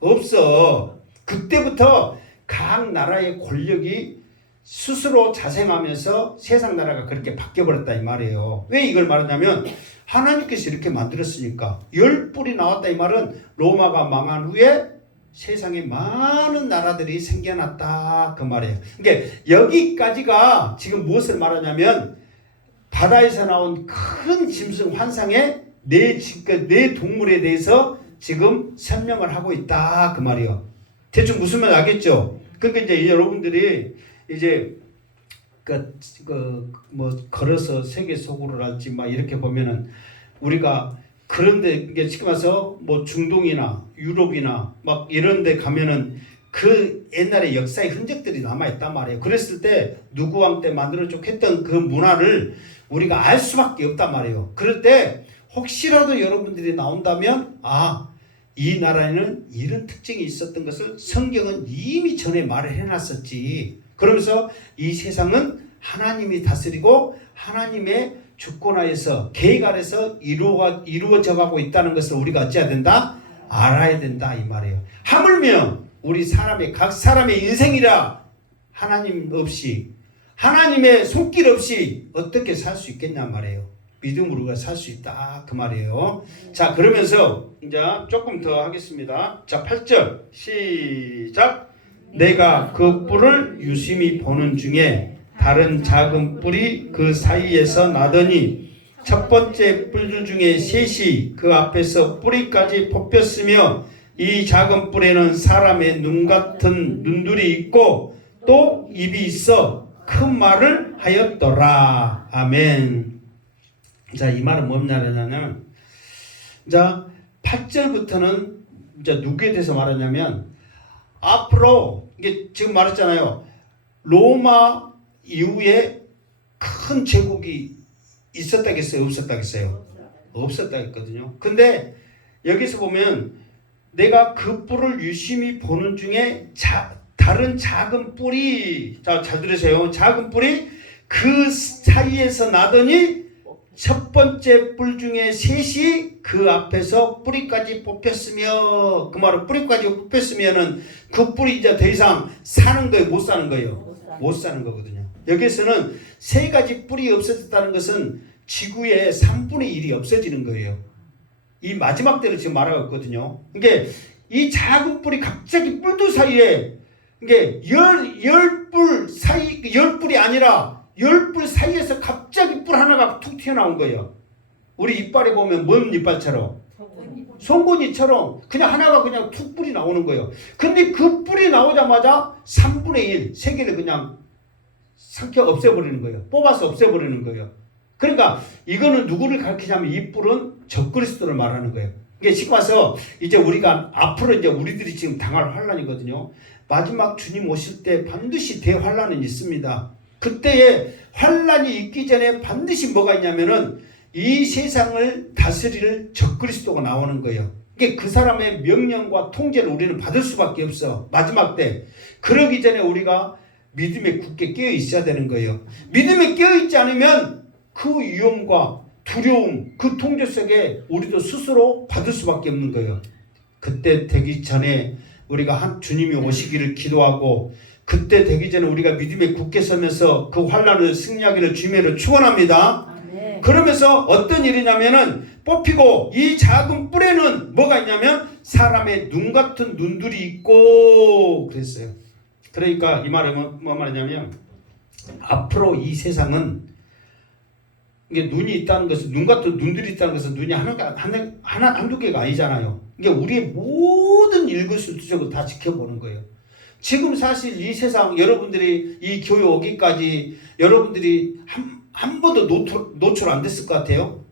없어. 그때부터 각 나라의 권력이 스스로 자생하면서 세상 나라가 그렇게 바뀌어버렸다 이 말이에요. 왜 이걸 말하냐면 하나님께서 이렇게 만들었으니까. 10뿔이 나왔다 이 말은 로마가 망한 후에 세상에 많은 나라들이 생겨났다 그 말이에요. 그러니까 여기까지가 지금 무엇을 말하냐면 바다에서 나온 큰 짐승 환상의 네 동물에 대해서 지금 설명을 하고 있다 그 말이에요. 대충 무슨 말 알겠죠? 그러니까 이제 여러분들이 이제 걸어서 세계 속으로 할지 막 이렇게 보면은 우리가 그런데 이게 지금 와서 뭐 중동이나 유럽이나 막 이런데 가면은 그 옛날의 역사의 흔적들이 남아 있단 말이에요. 그랬을 때 누구 왕 때 만들어져 했던 그 문화를 우리가 알 수밖에 없단 말이에요. 그럴 때 혹시라도 여러분들이 나온다면 이 나라에는 이런 특징이 있었던 것을 성경은 이미 전에 말을 해놨었지. 그러면서 이 세상은 하나님이 다스리고 하나님의 주권하에서 계획 아래서 이루어져 가고 있다는 것을 우리가 어찌해야 된다? 알아야 된다 이 말이에요. 하물며 우리 각 사람의 인생이라 하나님 없이 하나님의 손길 없이 어떻게 살 수 있겠냐 말이에요. 믿음으로 살 수 있다 그 말이에요. 자 그러면서 이제 조금 더 하겠습니다. 자 8절 시작. 내가 그 뿔을 유심히 보는 중에 다른 작은 뿔이 그 사이에서 나더니 첫 번째 뿔들 중에 셋이 그 앞에서 뿌리까지 뽑혔으며 이 작은 뿔에는 사람의 눈 같은 눈들이 있고 또 입이 있어 큰 말을 하였더라. 아멘. 자, 이 말은 뭐냐면 자 8절부터는 이제 누구에 대해서 말하냐면 앞으로 이게 지금 말했잖아요. 로마 이후에 큰 제국이 있었다겠어요? 없었다겠어요? 없었다겠거든요. 근데 여기서 보면 내가 그 뿔을 유심히 보는 중에 다른 작은 뿔이 잘 들으세요. 작은 뿔이 그 사이에서 나더니 첫 번째 뿔 중에 셋이 그 앞에서 뿌리까지 뽑혔으며, 그 말은 뿌리까지 뽑혔으면은 그 뿔이 이제 더 이상 사는 거예요, 못 사는 거예요? 못 사는 거거든요. 여기서는 세 가지 뿔이 없어졌다는 것은 지구의 3분의 1이 없어지는 거예요. 이 마지막 때를 지금 말하고 있거든요. 그러니까 이 작은 뿔이 갑자기 뿔두 사이에, 이게 열 뿔 사이, 10뿔이 아니라 10뿔 사이에서 갑자기 뿔 하나가 툭 튀어나온 거예요. 우리 이빨에 보면 뭔 이빨처럼? 송곳니처럼 그냥 하나가 그냥 툭 뿔이 나오는 거예요. 근데 그 뿔이 나오자마자 3분의 1, 세 개를 그냥 삼켜 없애버리는 거예요. 뽑아서 없애버리는 거예요. 그러니까 이거는 누구를 가리키냐면 이 뿔은 적그리스도를 말하는 거예요. 이게 지금 와서 이제 우리가 앞으로 이제 우리들이 지금 당할 환란이거든요. 마지막 주님 오실 때 반드시 대환란은 있습니다. 그때에 환란이 있기 전에 반드시 뭐가 있냐면은 이 세상을 다스릴 적그리스도가 나오는 거예요. 이게 그 사람의 명령과 통제를 우리는 받을 수밖에 없어. 마지막 때. 그러기 전에 우리가 믿음에 굳게 깨어 있어야 되는 거예요. 믿음에 깨어 있지 않으면 그 위험과 두려움, 그 통제 속에 우리도 스스로 받을 수밖에 없는 거예요. 그때 되기 전에 우리가 주님이 오시기를 기도하고, 그때 되기 전에 우리가 믿음에 굳게 서면서 그 환난을 승리하기를 주님으로 축원합니다. 그러면서 어떤 일이냐면은 뽑히고 이 작은 뿔에는 뭐가 있냐면 사람의 눈 같은 눈들이 있고 그랬어요. 그러니까 이 말은 뭐 말이냐면 앞으로 이 세상은 이게 눈이 있다는 것은, 눈 같은 눈들이 있다는 것은 눈이 한두 개가 아니잖아요. 이게 우리의 모든 일거수일투족을 다 지켜보는 거예요. 지금 사실 이 세상 여러분들이 이 교회 오기까지 여러분들이 한 번도 노출 안 됐을 것 같아요.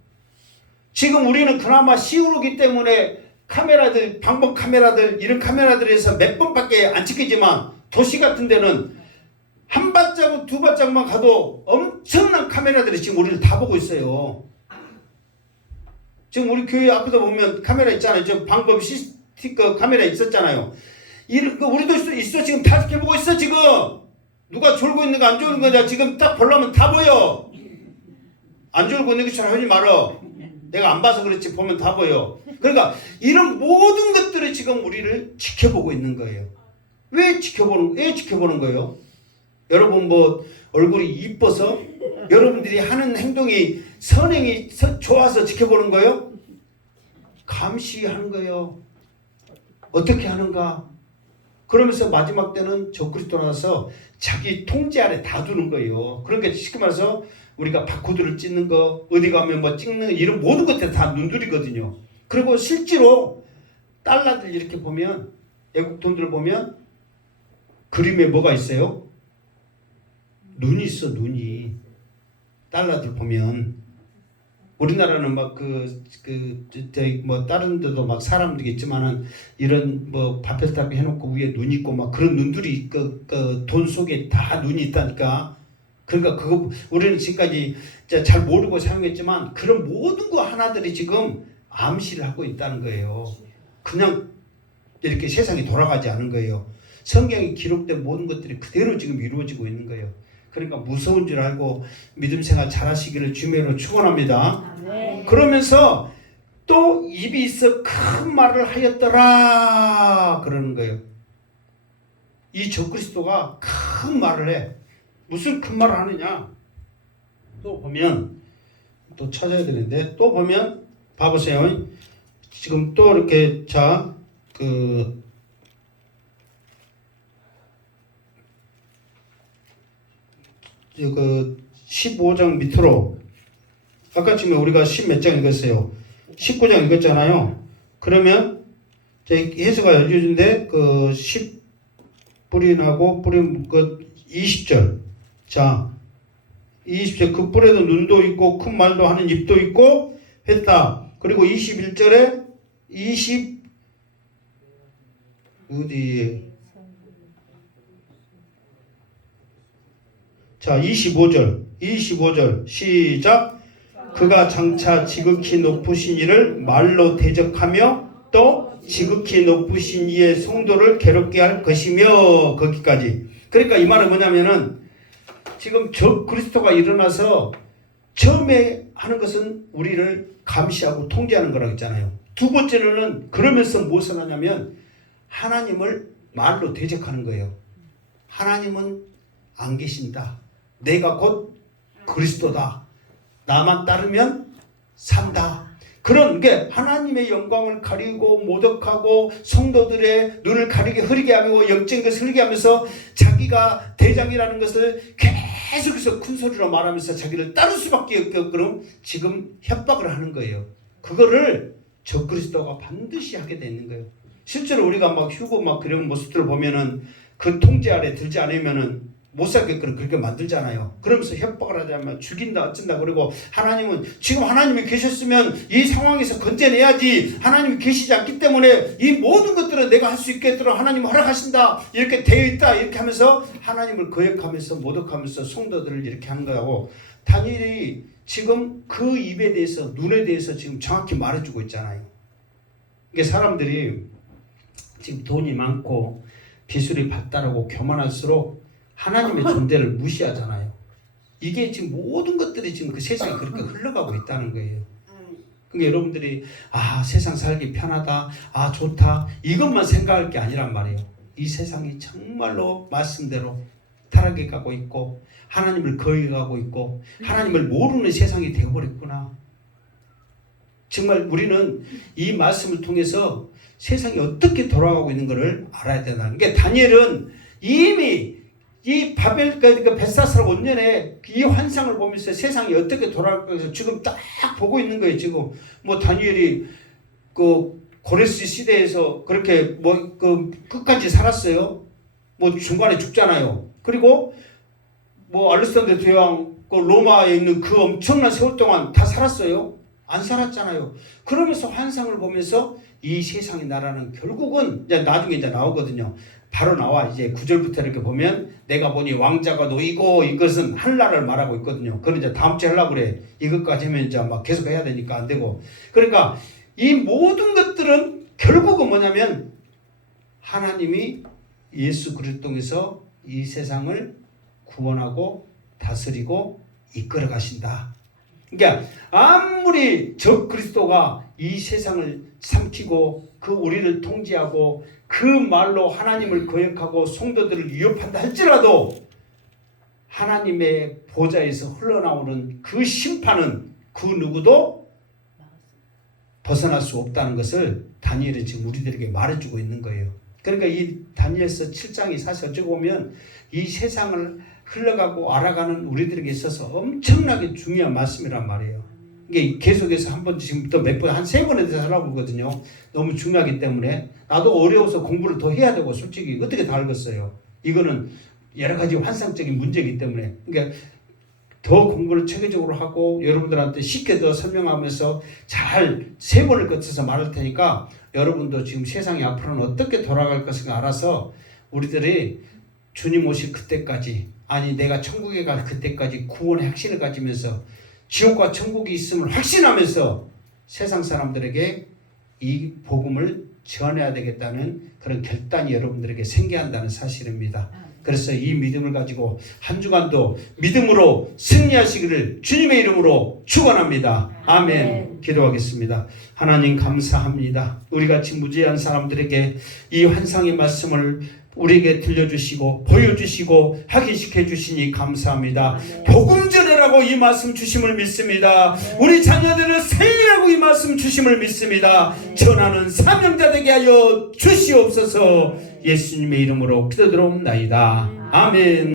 지금 우리는 그나마 시우르기 때문에 카메라들, 방법 카메라들, 이런 카메라들에서 몇 번밖에 안 찍히지만 도시 같은 데는 한 발자국 두 발자국만 가도 엄청난 카메라들이 지금 우리를 다 보고 있어요. 지금 우리 교회 앞에도 보면 카메라 있잖아요. 저 방법 스티커 카메라 있었잖아요. 우리도 있어. 지금 다 지켜보고 있어. 지금 누가 졸고 있는 거 안 졸는 거냐 지금 딱 보려면 다 보여. 안 졸고 있는 것처럼 하지 말어. 내가 안 봐서 그렇지 보면 다 보여. 그러니까 이런 모든 것들이 지금 우리를 지켜보고 있는 거예요. 왜 지켜보는 거예요? 여러분 뭐 얼굴이 이뻐서 여러분들이 하는 행동이 선행이 좋아서 지켜보는 거예요? 감시하는 거예요. 어떻게 하는가? 그러면서 마지막 때는 적그리스도 나와서 자기 통제 아래 다 두는 거예요. 그러니까 쉽게 말해서 우리가 바코드를 찍는 거, 어디 가면 뭐 찍는 이런 모든 것들 다 눈들이거든요. 그리고 실제로 달러들 이렇게 보면, 외국 돈들 보면 그림에 뭐가 있어요? 눈이 있어. 눈이. 달러들 보면 우리나라는 막 뭐 다른 데도 막 사람들이 있지만은 이런 뭐 바펠탑에 해놓고 위에 눈 있고 막 그런 눈들이 돈 속에 다 눈이 있다니까. 그러니까 그거 우리는 지금까지 잘 모르고 사용했지만 그런 모든 거 하나들이 지금 암시를 하고 있다는 거예요. 그냥 이렇게 세상이 돌아가지 않은 거예요. 성경에 기록된 모든 것들이 그대로 지금 이루어지고 있는 거예요. 그러니까 무서운 줄 알고 믿음 생활 잘 하시기를 주님으로 축원합니다. 그러면서 또 입이 있어 큰 말을 하였더라 그러는 거예요. 이 적그리스도가 큰 말을 해. 무슨 큰 말을 하느냐? 또 보면 또 찾아야 되는데 또 보면 봐보세요. 지금 또 이렇게 그 15장 밑으로 아까 지금 우리가 10몇 장 읽었어요. 19장 읽었잖아요. 그러면 해석가 알려준데 그 10뿌리 나고 뿌리 그 20절. 자, 20절 그 뿔에도 눈도 있고 큰 말도 하는 입도 있고 했다. 그리고 21절에 어디 자, 25절 시작. 그가 장차 지극히 높으신 이를 말로 대적하며 또 지극히 높으신 이의 성도를 괴롭게 할 것이며 거기까지. 그러니까 이 말은 뭐냐면은 지금 적 그리스도가 일어나서 처음에 하는 것은 우리를 감시하고 통제하는 거라고 했잖아요. 두 번째로는 그러면서 무엇을 하냐면 하나님을 말로 대적하는 거예요. 하나님은 안 계신다. 내가 곧 그리스도다. 나만 따르면 산다. 그런 게 하나님의 영광을 가리고 모독하고 성도들의 눈을 가리게 흐리게 하고 영적인 것을 흐리게 하면서 자기가 대장이라는 것을 계속해서 큰 소리로 말하면서 자기를 따를 수밖에 없게끔 지금 협박을 하는 거예요. 그거를 적그리스도가 반드시 하게 되는 거예요. 실제로 우리가 막 휴고 막 그런 모습들을 보면은 그 통제 아래 들지 않으면은 못 살게끔 그렇게 만들잖아요. 그러면서 협박을 하자면 죽인다 어쩐다. 그리고 하나님은 지금 하나님이 계셨으면 이 상황에서 건져내야지. 하나님이 계시지 않기 때문에 이 모든 것들은 내가 할 수 있겠도록 하나님 허락하신다. 이렇게 되어 있다. 이렇게 하면서 하나님을 거역하면서 모독하면서 성도들을 이렇게 하는 거하고 다니엘이 지금 그 입에 대해서 눈에 대해서 지금 정확히 말해주고 있잖아요. 이게 사람들이 지금 돈이 많고 기술이 발달하고 교만할수록 하나님의 존재를 무시하잖아요. 이게 지금 모든 것들이 지금 그 세상에 그렇게 흘러가고 있다는 거예요. 그러니까 여러분들이 세상 살기 편하다, 좋다 이것만 생각할 게 아니란 말이에요. 이 세상이 정말로 말씀대로 타락해 가고 있고 하나님을 거역하고 있고 하나님을 모르는 세상이 되어버렸구나. 정말 우리는 이 말씀을 통해서 세상이 어떻게 돌아가고 있는 것을 알아야 된다는 게 다니엘은 이미 이 바벨 그러니까 벳사스라 원년에 이 환상을 보면서 세상이 어떻게 돌아갈까 지금 딱 보고 있는 거예요. 지금 뭐 다니엘이 그 고레스 시대에서 그렇게 그 끝까지 살았어요. 뭐 중간에 죽잖아요. 그리고 뭐 알렉산더 대왕 그 로마에 있는 그 엄청난 세월 동안 다 살았어요. 안 살았잖아요. 그러면서 환상을 보면서 이 세상의 나라는 결국은 이제 나중에 이제 나오거든요. 바로 나와 이제 9절부터 이렇게 보면 내가 보니 왕자가 놓이고 이것은 한나라를 말하고 있거든요. 그걸 이제 다음 주에 하려고 그래. 이것까지 하면 이제 막 계속 해야 되니까 안 되고. 그러니까 이 모든 것들은 결국은 뭐냐면 하나님이 예수 그리스도 통해서 이 세상을 구원하고 다스리고 이끌어 가신다. 그러니까 아무리 적 그리스도가 이 세상을 삼키고 그 우리를 통제하고 그 말로 하나님을 거역하고 성도들을 위협한다 할지라도 하나님의 보좌에서 흘러나오는 그 심판은 그 누구도 벗어날 수 없다는 것을 다니엘이 지금 우리들에게 말해주고 있는 거예요. 그러니까 이 다니엘서 7장이 사실 어찌 보면 이 세상을 흘러가고 알아가는 우리들에게 있어서 엄청나게 중요한 말씀이란 말이에요. 이게 계속해서 한 번 지금부터 몇 번, 한 3번에 대해서 하라고 그러거든요. 너무 중요하기 때문에 나도 어려워서 공부를 더 해야 되고 솔직히 어떻게 다 알겠어요. 이거는 여러 가지 환상적인 문제이기 때문에 그러니까 더 공부를 체계적으로 하고 여러분들한테 쉽게 더 설명하면서 잘 3번을 거쳐서 말할 테니까 여러분도 지금 세상이 앞으로는 어떻게 돌아갈 것을 알아서 우리들이 주님 오실 그때까지 아니 내가 천국에 갈 그때까지 구원의 확신을 가지면서 지옥과 천국이 있음을 확신하면서 세상 사람들에게 이 복음을 전해야 되겠다는 그런 결단이 여러분들에게 생겨한다는 사실입니다. 그래서 이 믿음을 가지고 한 주간도 믿음으로 승리하시기를 주님의 이름으로 축원합니다. 아멘. 기도하겠습니다. 하나님 감사합니다. 우리같이 무지한 사람들에게 이 환상의 말씀을 우리에게 들려주시고 보여주시고 확인시켜 주시니 감사합니다. 복음 전하라고 이 말씀 주심을 믿습니다. 우리 자녀들을 세리라고 이 말씀 주심을 믿습니다. 전하는 사명자 되게 하여 주시옵소서. 예수님의 이름으로 기도드리옵나이다. 아멘.